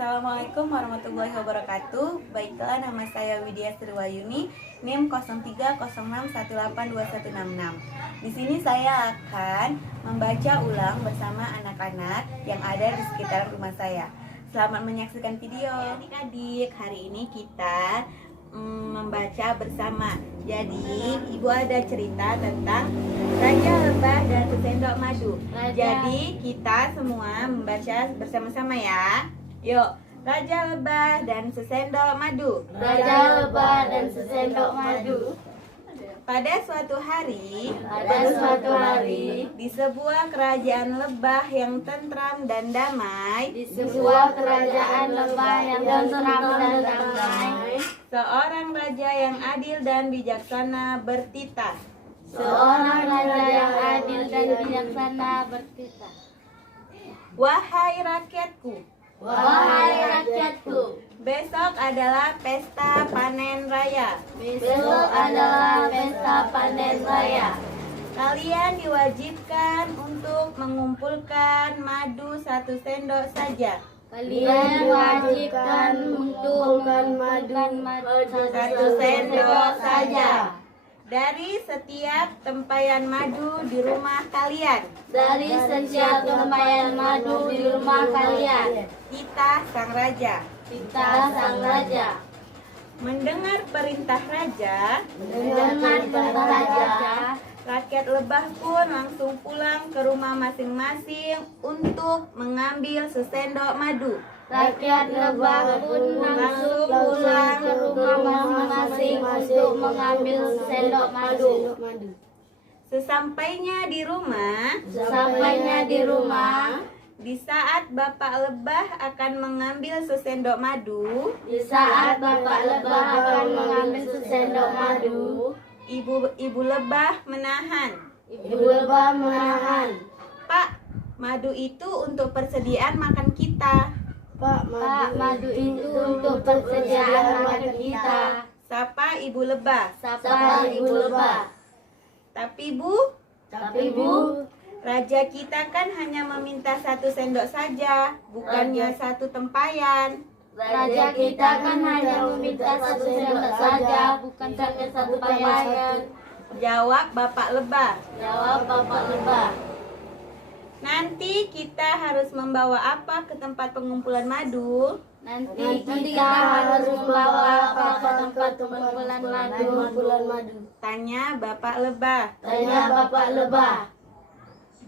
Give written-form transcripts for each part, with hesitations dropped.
Assalamualaikum warahmatullahi wabarakatuh. Baiklah, nama saya Widya Sriwayuni, NIM 0306182166. Di sini saya akan membaca ulang bersama anak-anak yang ada di sekitar rumah saya. Selamat menyaksikan video. Adik-adik, hari ini kita membaca bersama. Jadi, Ibu ada cerita tentang Raja Lebah dan Sesendok Madu. Jadi, kita semua membaca bersama-sama ya. Yuk, Raja Lebah dan Sesendok Madu. Raja Lebah dan Sesendok Madu. Pada suatu hari, di sebuah kerajaan lebah yang tentram dan damai, sebuah kerajaan lebah yang tentram dan damai, seorang raja yang adil dan bijaksana bertitah. seorang raja yang adil dan bijaksana bertitah. Wahai rakyatku, Wahai rakyatku, besok adalah pesta panen raya. besok adalah pesta panen raya. Kalian diwajibkan untuk mengumpulkan madu 1 sendok saja. Kalian wajibkan untuk mengumpulkan madu 1 sendok saja dari setiap tempayan madu di rumah kalian. dari setiap tempayan madu di rumah kalian. Kita sang raja. Kita sang raja. Mendengar perintah raja, Dengan perintah raja, rakyat lebah pun langsung pulang ke rumah masing-masing untuk mengambil sesendok madu. rakyat lebah pun langsung pulang ke rumah masing-masing untuk mengambil sendok madu. Sesampainya di rumah, Sampainya di rumah, di saat bapak lebah akan mengambil sesendok madu, di saat bapak lebah akan mengambil sendok madu, ibu lebah menahan. ibu lebah menahan. Pak, madu itu untuk persediaan makan kita. Pak, madu itu untuk persediaan makan kita. Sapa ibu lebah. Sapa ibu lebah. Tapi Bu, Tapi Bu, raja kita kan hanya meminta 1 sendok saja, bukannya 1 tempayan. raja kita kan hanya meminta 1 sendok saja, bukan sampai 1 tempayan. Jawab bapak lebah. Jawab bapak lebah. Nanti kita harus membawa apa ke tempat pengumpulan madu? Nanti kita harus membawa apa ke tempat pengumpulan madu? Tanya bapak lebah. Tanya bapak lebah.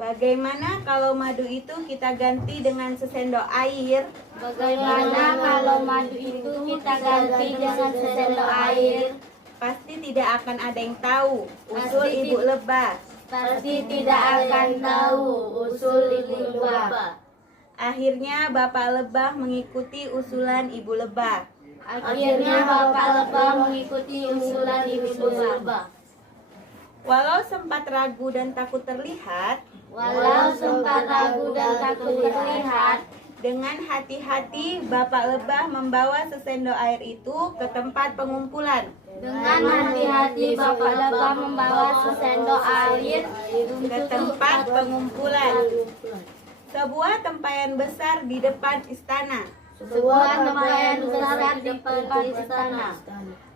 Bagaimana kalau madu itu kita ganti dengan sesendok air? Bagaimana kalau madu itu kita ganti dengan sendok air? Pasti tidak akan ada yang tahu, usul Pasti ibu lebah. Pasti tidak akan tahu, usul ibu lebah. Akhirnya bapak lebah mengikuti usulan ibu lebah. Akhirnya bapak lebah mengikuti usulan ibu lebah. Walau sempat ragu dan takut terlihat, Walau sempat ragu dan takut terlihat, dengan hati-hati bapak lebah membawa sesendok air itu ke tempat pengumpulan. dengan hati-hati bapak lebah membawa sendok air Ke tempat pengumpulan. Sebuah tempayan besar di depan istana. sebuah tempayan besar di depan istana.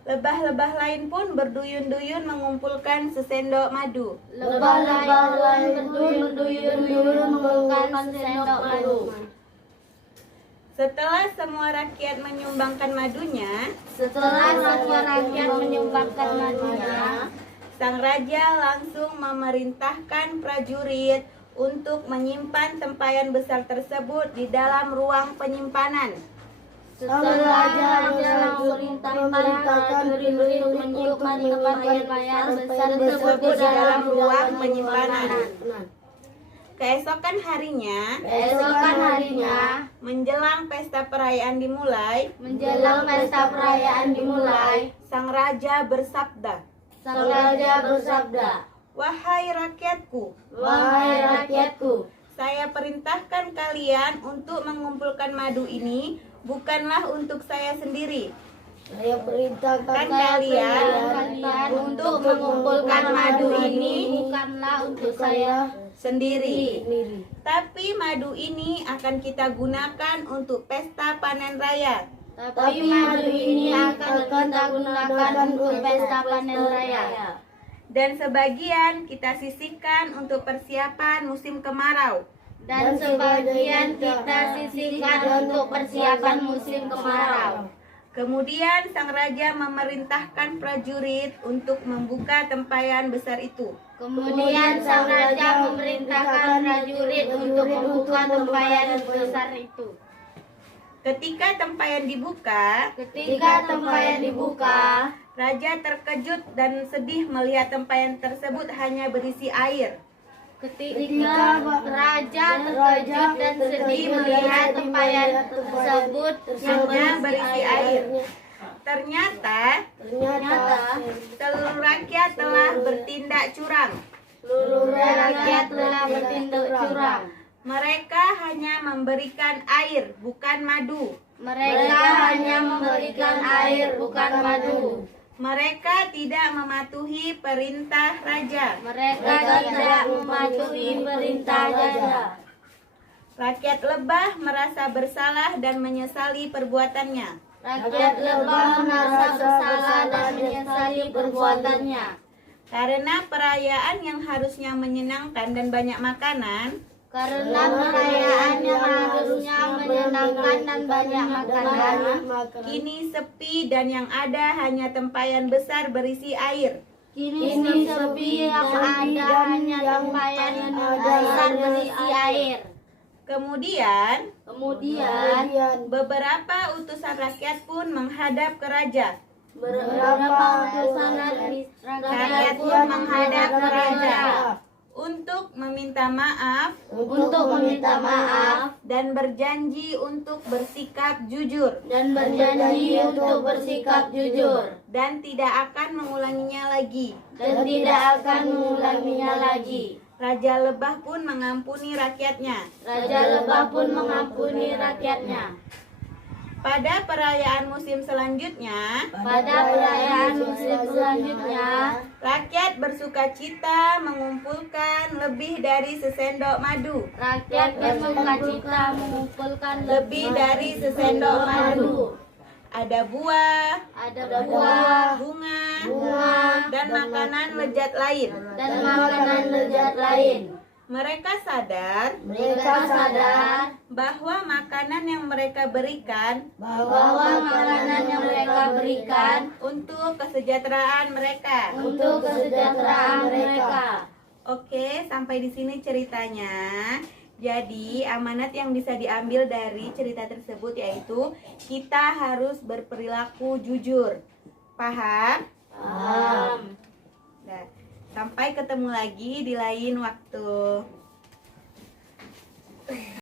Lebah-lebah lain pun berduyun-duyun mengumpulkan sesendok madu. Lebah-lebah lain berduyun-duyun mengumpulkan sendok madu. Setelah semua rakyat menyumbangkan madunya, Setelah semua rakyat menyumbangkan madunya, sang raja langsung memerintahkan prajurit untuk menyimpan tempayan besar tersebut di dalam ruang penyimpanan. setelah raja langsung memerintahkan prajurit untuk menyimpan tempayan besar tersebut di dalam ruang penyimpanan. Keesokan harinya, Keesokan harinya, menjelang pesta perayaan dimulai, menjelang pesta perayaan dimulai, sang raja bersabda, sang raja bersabda, "Wahai rakyatku, "Wahai rakyatku, saya perintahkan kalian untuk mengumpulkan madu ini bukanlah untuk saya sendiri. saya perintahkan Kan kalian untuk mengumpulkan madu ini bukanlah untuk saya sendiri. Tapi madu ini akan kita gunakan untuk pesta panen raya. Tapi madu ini akan kita gunakan untuk pesta panen raya. Dan sebagian kita sisihkan untuk persiapan musim kemarau. Dan sebagian kita sisihkan untuk persiapan musim kemarau. Kemudian sang raja memerintahkan prajurit untuk membuka tempayan besar itu. Kemudian sang raja memerintahkan prajurit untuk membuka tempayan besar itu. Ketika tempayan dibuka, raja terkejut dan sedih melihat tempayan tersebut hanya berisi air. Ketika raja terkejut dan sedih melihat tempayan tersebut hanya berisi air. Ternyata seluruh rakyat telah bertindak curang. Mereka hanya memberikan air, bukan madu. Mereka tidak mematuhi perintah raja. Rakyat lebah merasa bersalah dan menyesali perbuatannya. Karena perayaan yang harusnya menyenangkan dan banyak makanan, kini sepi dan yang ada hanya tempayan besar berisi air. Kemudian beberapa utusan rakyat pun menghadap ke raja. Untuk meminta maaf dan berjanji untuk bersikap jujur dan tidak akan mengulanginya lagi. Raja lebah pun mengampuni rakyatnya. Pada perayaan musim selanjutnya, rakyat bersuka cita mengumpulkan lebih dari sesendok madu. Ada buah, bunga, dan makanan lezat lain. Mereka sadar bahwa makanan yang mereka berikan untuk kesejahteraan mereka. Oke, sampai di sini ceritanya. Jadi, amanat yang bisa diambil dari cerita tersebut yaitu kita harus berperilaku jujur. Paham? Nah, sampai ketemu lagi di lain waktu.